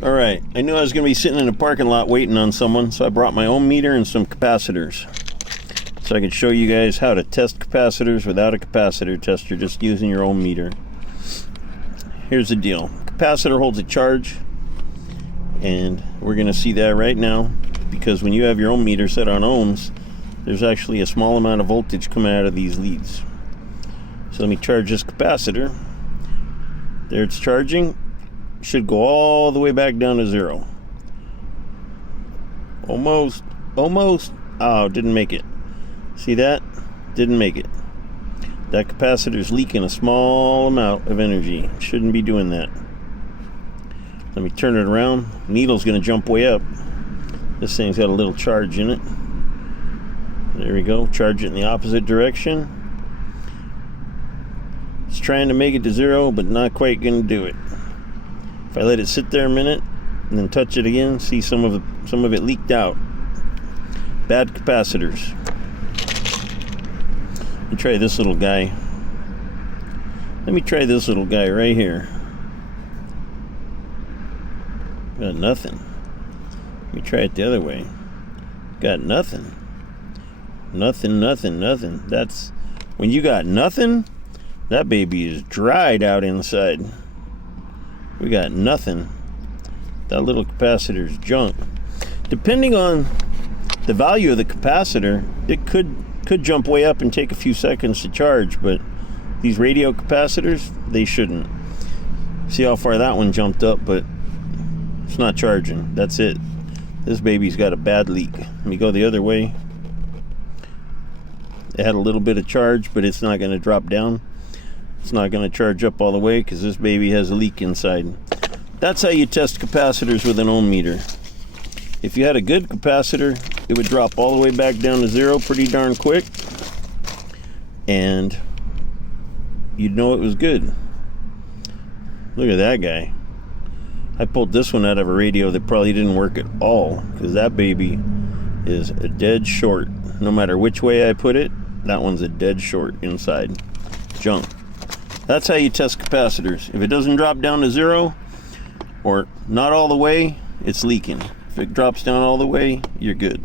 Alright, I knew I was going to be sitting in a parking lot waiting on someone, so I brought my ohm meter and some capacitors. So I could show you guys how to test capacitors without a capacitor tester, just using your ohm meter. Here's the deal. Capacitor holds a charge, and we're going to see that right now, because when you have your ohm meter set on ohms, there's actually a small amount of voltage coming out of these leads. So let me charge this capacitor. There it's charging. Should go all the way back down to 0. Almost. Oh, didn't make it. See that? Didn't make it. That capacitor's leaking a small amount of energy. Shouldn't be doing that. Let me turn it around. Needle's gonna jump way up. This thing's got a little charge in it. There we go. Charge it in the opposite direction. It's trying to make it to 0, but not quite gonna do it. If I let it sit there a minute and then touch it again, see some of it leaked out. Bad capacitors. Let me try this little guy. Let me try this little guy right here. Got nothing. Let me try it the other way. Got nothing. Nothing. That's when you got nothing, that baby is dried out inside. We got nothing. That little capacitor's junk. Depending on the value of the capacitor, it could jump way up and take a few seconds to charge, but these radio capacitors, they shouldn't. See how far that one jumped up, but it's not charging. That's it. This baby's got a bad leak. Let me go the other way. It had a little bit of charge, but it's not going to drop down. It's not going to charge up all the way because this baby has a leak inside. That's how you test capacitors with an ohm meter. If you had a good capacitor, it would drop all the way back down to 0 pretty darn quick, and you'd know it was good. Look at that guy. I pulled this one out of a radio that probably didn't work at all, because that baby is a dead short. No matter which way I put it, that one's a dead short inside. Junk. That's how you test capacitors. If it doesn't drop down to 0, or not all the way, it's leaking. If it drops down all the way, you're good.